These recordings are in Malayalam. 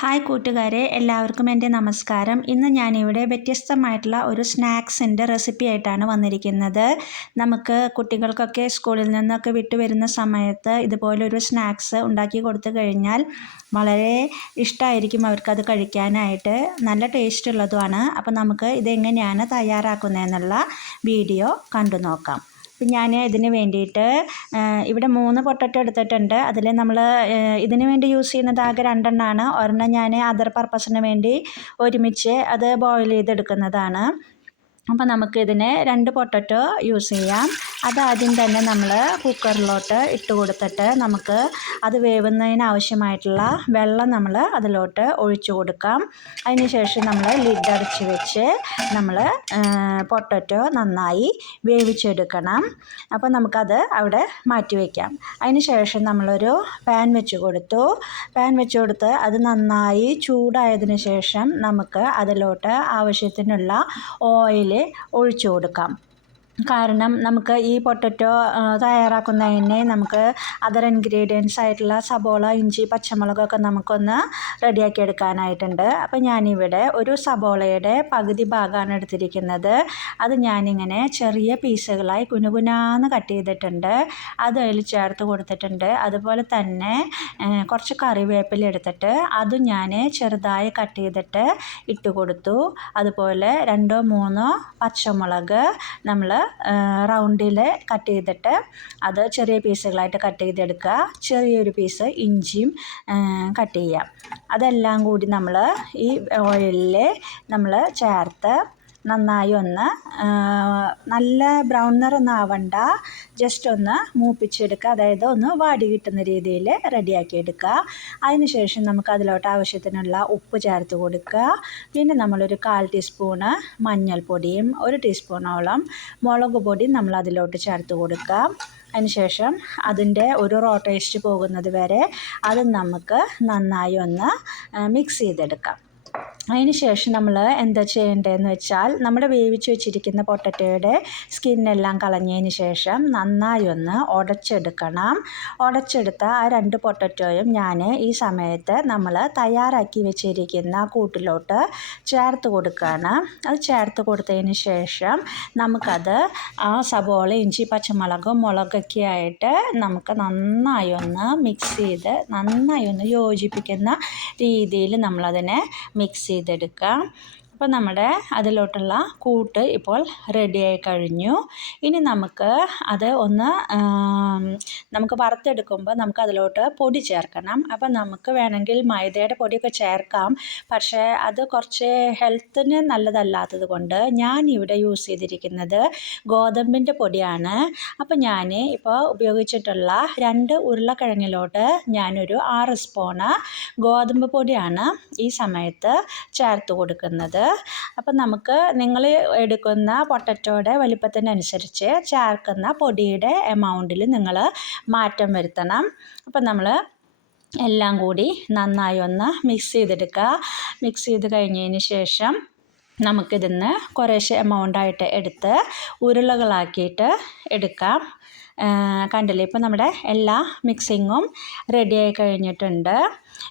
ഹായ് കൂട്ടുകാരെ, എല്ലാവർക്കും എൻ്റെ നമസ്കാരം. ഇന്ന് ഞാനിവിടെ വ്യത്യസ്തമായിട്ടുള്ള ഒരു സ്നാക്സിൻ്റെ റെസിപ്പി ആയിട്ടാണ് വന്നിരിക്കുന്നത്. നമുക്ക് കുട്ടികൾക്കൊക്കെ സ്കൂളിൽ നിന്നൊക്കെ വിട്ടു വരുന്ന സമയത്ത് ഇതുപോലൊരു സ്നാക്സ് ഉണ്ടാക്കി കൊടുത്തു കഴിഞ്ഞാൽ വളരെ ഇഷ്ടമായിരിക്കും അവർക്കത് കഴിക്കാനായിട്ട്. നല്ല ടേസ്റ്റ് ഉള്ളതുമാണ്. അപ്പോൾ നമുക്ക് ഇതെങ്ങനെയാണ് തയ്യാറാക്കുന്നതെന്നുള്ള വീഡിയോ കണ്ടു നോക്കാം. അപ്പം ഞാൻ ഇതിന് വേണ്ടിയിട്ട് ഇവിടെ 3 പൊട്ടറ്റോ എടുത്തിട്ടുണ്ട്. അതിൽ നമ്മൾ ഇതിന് വേണ്ടി യൂസ് ചെയ്യുന്നത് ആകെ 2 എണ്ണമാണ്. ഒരെണ്ണം ഞാൻ അതർ പർപ്പസിന് വേണ്ടി ഒരുമിച്ച് അത് ബോയിൽ ചെയ്തെടുക്കുന്നതാണ്. അപ്പോൾ നമുക്കിതിന് 2 പൊട്ടറ്റോ യൂസ് ചെയ്യാം. അതാദ്യം തന്നെ നമ്മൾ കുക്കറിലോട്ട് ഇട്ട് കൊടുത്തിട്ട് നമുക്ക് അത് വേവുന്നതിന് ആവശ്യമായിട്ടുള്ള വെള്ളം നമ്മൾ അതിലോട്ട് ഒഴിച്ചു കൊടുക്കാം. അതിന് ശേഷം നമ്മൾ ലിഡ് അടച്ച് വെച്ച് നമ്മൾ പൊട്ടറ്റോ നന്നായി വേവിച്ചെടുക്കണം. അപ്പോൾ നമുക്കത് അവിടെ മാറ്റി വയ്ക്കാം. അതിന് ശേഷം നമ്മളൊരു പാൻ വെച്ച് കൊടുത്ത് അത് നന്നായി ചൂടായതിന് ശേഷം നമുക്ക് അതിലോട്ട് ആവശ്യത്തിനുള്ള ഓയിൽ ഒഴിച്ചു കൊടുക്കാം. കാരണം നമുക്ക് ഈ പൊട്ടറ്റോ തയ്യാറാക്കുന്നതിന് നമുക്ക് അതർ ഇൻഗ്രീഡിയൻസ് ആയിട്ടുള്ള സബോള, ഇഞ്ചി, പച്ചമുളകൊക്കെ നമുക്കൊന്ന് റെഡിയാക്കി എടുക്കാനായിട്ടുണ്ട്. അപ്പോൾ ഞാനിവിടെ ഒരു സബോളയുടെ പകുതി ഭാഗമാണ് എടുത്തിരിക്കുന്നത്. അത് ഞാനിങ്ങനെ ചെറിയ പീസുകളായി കുനുകുനാന്ന് കട്ട് ചെയ്തിട്ടുണ്ട്. അത് അതിൽ ചേർത്ത് കൊടുത്തിട്ടുണ്ട്. അതുപോലെ തന്നെ കുറച്ച് കറിവേപ്പില എടുത്തിട്ട് അതും ഞാൻ ചെറുതായി കട്ട് ചെയ്തിട്ട് ഇട്ട് കൊടുത്തു. അതുപോലെ 2-3 പച്ചമുളക് നമ്മൾ റൗണ്ടിൽ കട്ട് ചെയ്തിട്ട് അത് ചെറിയ പീസുകളായിട്ട് കട്ട് ചെയ്തെടുക്കുക. ചെറിയൊരു പീസ് ഇഞ്ചിയും കട്ട് ചെയ്യാം. അതെല്ലാം കൂടി നമ്മൾ ഈ ഓയിലിൽ നമ്മൾ ചേർത്ത് നന്നായി ഒന്ന് നല്ല ബ്രൗൺ നിറമൊന്നും ആവണ്ട, ജസ്റ്റ് ഒന്ന് മൂപ്പിച്ചെടുക്കുക. അതായത് ഒന്ന് വാടി കിട്ടുന്ന രീതിയിൽ റെഡിയാക്കി എടുക്കുക. അതിന് ശേഷം നമുക്ക് അതിലോട്ട് ആവശ്യത്തിനുള്ള ഉപ്പ് ചേർത്ത് കൊടുക്കുക. പിന്നെ നമ്മളൊരു 1/4 ടീസ്പൂണ് മഞ്ഞൾപ്പൊടിയും 1 ടീസ്പൂണോളം മുളക് പൊടിയും നമ്മൾ അതിലോട്ട് ചേർത്ത് കൊടുക്കുക. അതിന് ശേഷം അതിൻ്റെ ഒരു റോ ടേസ്റ്റ് പോകുന്നത് വരെ അത് നമുക്ക് നന്നായി ഒന്ന് മിക്സ് ചെയ്തെടുക്കാം. അതിന് ശേഷം നമ്മൾ എന്താ ചെയ്യേണ്ടതെന്ന് വെച്ചാൽ നമ്മുടെ വേവിച്ച് വെച്ചിരിക്കുന്ന പൊട്ടറ്റോയുടെ സ്കിന്നെല്ലാം കളഞ്ഞതിന് ശേഷം നന്നായി ഒന്ന് ഉടച്ചെടുക്കണം. ഉടച്ചെടുത്ത ആ 2 പൊട്ടറ്റോയും ഞാൻ ഈ സമയത്ത് നമ്മൾ തയ്യാറാക്കി വെച്ചിരിക്കുന്ന കൂട്ടിലോട്ട് ചേർത്ത് കൊടുക്കുകയാണ്. അത് ചേർത്ത് കൊടുത്തതിന് ശേഷം നമുക്കത് ആ സബോള, ഇഞ്ചി, പച്ചമുളകും മുളകൊക്കെ ആയിട്ട് നമുക്ക് നന്നായി ഒന്ന് മിക്സ് ചെയ്ത് നന്നായി ഒന്ന് യോജിപ്പിക്കുന്ന രീതിയിൽ നമ്മളതിനെ മിക്സ് ചെയ്തെടുക്കുക. അപ്പോൾ നമ്മുടെ അതിലോട്ടുള്ള കൂട്ട് ഇപ്പോൾ റെഡിയായി കഴിഞ്ഞു. ഇനി നമുക്ക് അത് ഒന്ന് നമുക്ക് വറുത്തെടുക്കുമ്പോൾ നമുക്ക് അതിലോട്ട് പൊടി ചേർക്കണം. അപ്പോൾ നമുക്ക് വേണമെങ്കിൽ മൈദയുടെ പൊടിയൊക്കെ ചേർക്കാം. പക്ഷേ അത് കുറച്ച് ഹെൽത്തിന് നല്ലതല്ലാത്തത് കൊണ്ട് ഞാൻ ഇവിടെ യൂസ് ചെയ്തിരിക്കുന്നത് ഗോതമ്പിൻ്റെ പൊടിയാണ്. അപ്പോൾ ഞാൻ ഇപ്പോൾ ഉപയോഗിച്ചിട്ടുള്ള 2 ഉരുളക്കിഴങ്ങിലോട്ട് ഞാനൊരു 6 സ്പൂണ് ഗോതമ്പ് പൊടിയാണ് ഈ സമയത്ത് ചേർത്ത് കൊടുക്കുന്നത്. അപ്പം നമുക്ക് നിങ്ങൾ എടുക്കുന്ന പൊട്ടറ്റോയുടെ വലിപ്പത്തിനനുസരിച്ച് ചേർക്കുന്ന പൊടിയുടെ എമൗണ്ടിൽ നിങ്ങൾ മാറ്റം വരുത്തണം. അപ്പം നമ്മൾ എല്ലാം കൂടി നന്നായി ഒന്ന് മിക്സ് ചെയ്തെടുക്കുക. മിക്സ് ചെയ്ത് കഴിഞ്ഞതിന് ശേഷം നമുക്കിതിന്ന് കുറേശ്ശെ എമൗണ്ടായിട്ട് എടുത്ത് ഉരുളകളാക്കിയിട്ട് എടുക്കാം. കണ്ടില്ലേ, ഇപ്പോൾ നമ്മുടെ എല്ലാ മിക്സിങ്ങും റെഡിയായി കഴിഞ്ഞിട്ടുണ്ട്.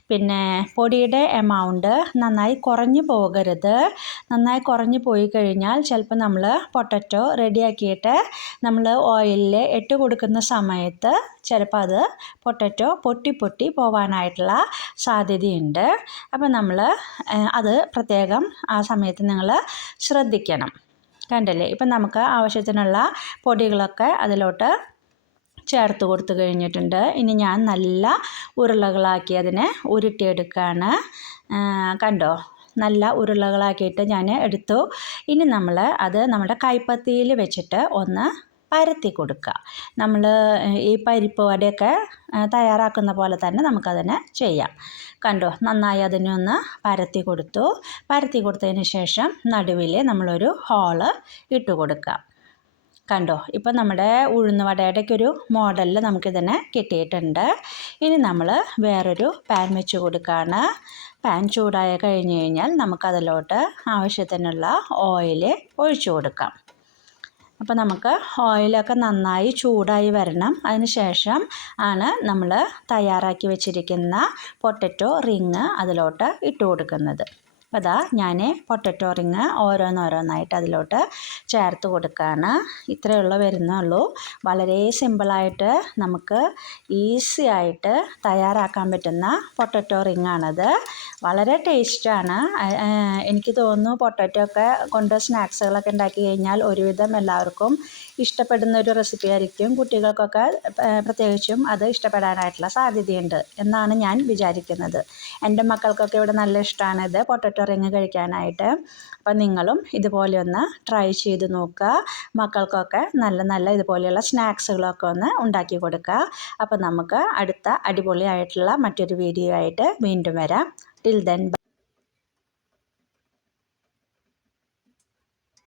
പിന്നെ പൊടിയുടെ എമൗണ്ട് നന്നായി കുറഞ്ഞു പോകരുത്. നന്നായി കുറഞ്ഞു പോയി കഴിഞ്ഞാൽ ചിലപ്പോൾ നമ്മൾ പൊട്ടറ്റോ റെഡിയാക്കിയിട്ട് നമ്മൾ ഓയിലിൽ ഇട്ട് കൊടുക്കുന്ന സമയത്ത് ചിലപ്പോൾ അത് പൊട്ടറ്റോ പൊട്ടി പോകാനായിട്ടുള്ള സാധ്യതയുണ്ട്. അപ്പോൾ നമ്മൾ അത് പ്രത്യേകം ആ സമയത്ത് നിങ്ങൾ ശ്രദ്ധിക്കണം. കണ്ടില്ലേ, ഇപ്പം നമുക്ക് ആവശ്യത്തിനുള്ള പൊടികളൊക്കെ അതിലോട്ട് ചേർത്ത് കൊടുത്തു കഴിഞ്ഞിട്ടുണ്ട്. ഇനി ഞാൻ നല്ല ഉരുളകളാക്കി അതിനെ ഉരുട്ടിയെടുക്കുകയാണ്. കണ്ടോ, നല്ല ഉരുളകളാക്കിയിട്ട് ഞാൻ എടുത്തു. ഇനി നമ്മൾ അത് നമ്മുടെ കൈപ്പത്തിയിൽ വെച്ചിട്ട് ഒന്ന് പരത്തി കൊടുക്കുക. നമ്മൾ ഈ പരിപ്പ് വടയൊക്കെ തയ്യാറാക്കുന്ന പോലെ തന്നെ നമുക്കതിനെ ചെയ്യാം. കണ്ടോ, നന്നായി അതിനെ ഒന്ന് പരത്തി കൊടുത്തതിന് ശേഷം നടുവിൽ നമ്മളൊരു ഹോള് ഇട്ട് കൊടുക്കുക. കണ്ടോ, ഇപ്പം നമ്മുടെ ഉഴുന്ന് വടയുടെയൊക്കെ ഒരു മോഡലിൽ നമുക്കിതിനെ കിട്ടിയിട്ടുണ്ട്. ഇനി നമ്മൾ വേറൊരു പാൻ വെച്ച് കൊടുക്കുകയാണ്. പാൻ ചൂടായി കഴിഞ്ഞാൽ നമുക്കതിലോട്ട് ആവശ്യത്തിനുള്ള ഓയിൽ ഒഴിച്ചു കൊടുക്കാം. അപ്പോൾ നമുക്ക് ഓയിലൊക്കെ നന്നായി ചൂടായി വരണം. അതിന് ശേഷം ആണ് നമ്മൾ തയ്യാറാക്കി വെച്ചിരിക്കുന്ന പൊട്ടറ്റോ റിങ് അതിലോട്ട് ഇട്ട് കൊടുക്കുന്നത്. അപ്പോൾ അതാ ഞാൻ പൊട്ടറ്റോ റിങ് ഓരോന്നോരോന്നായിട്ട് അതിലോട്ട് ചേർത്ത് കൊടുക്കുകയാണ്. ഇത്രയുള്ള വരുന്നുള്ളൂ. വളരെ സിമ്പിളായിട്ട് നമുക്ക് ഈസി ആയിട്ട് തയ്യാറാക്കാൻ പറ്റുന്ന പൊട്ടറ്റോ റിങ്ങാണത്. വളരെ ടേസ്റ്റാണ്. എനിക്ക് തോന്നുന്നു പൊട്ടറ്റോ ഒക്കെ കൊണ്ട് സ്നാക്സുകളൊക്കെ ഉണ്ടാക്കി കഴിഞ്ഞാൽ ഒരുവിധം എല്ലാവർക്കും ഇഷ്ടപ്പെടുന്ന ഒരു റെസിപ്പി ആയിരിക്കും. കുട്ടികൾക്കൊക്കെ പ്രത്യേകിച്ചും അത് ഇഷ്ടപ്പെടാനായിട്ടുള്ള സാധ്യതയുണ്ട് എന്നാണ് ഞാൻ വിചാരിക്കുന്നത്. എൻ്റെ മക്കൾക്കൊക്കെ ഇവിടെ നല്ല ഇഷ്ടമാണ് ഇത് പൊട്ടറ്റോ റിങ് കഴിക്കാനായിട്ട്. അപ്പം നിങ്ങളും ഇതുപോലെ ഒന്ന് ട്രൈ ചെയ്ത് നോക്കുക. മക്കൾക്കൊക്കെ നല്ല നല്ല ഇതുപോലെയുള്ള സ്നാക്സുകളൊക്കെ ഒന്ന് ഉണ്ടാക്കി കൊടുക്കുക. അപ്പം നമുക്ക് അടുത്ത അടിപൊളിയായിട്ടുള്ള മറ്റൊരു വീഡിയോ ആയിട്ട് വീണ്ടും വരാം. Till then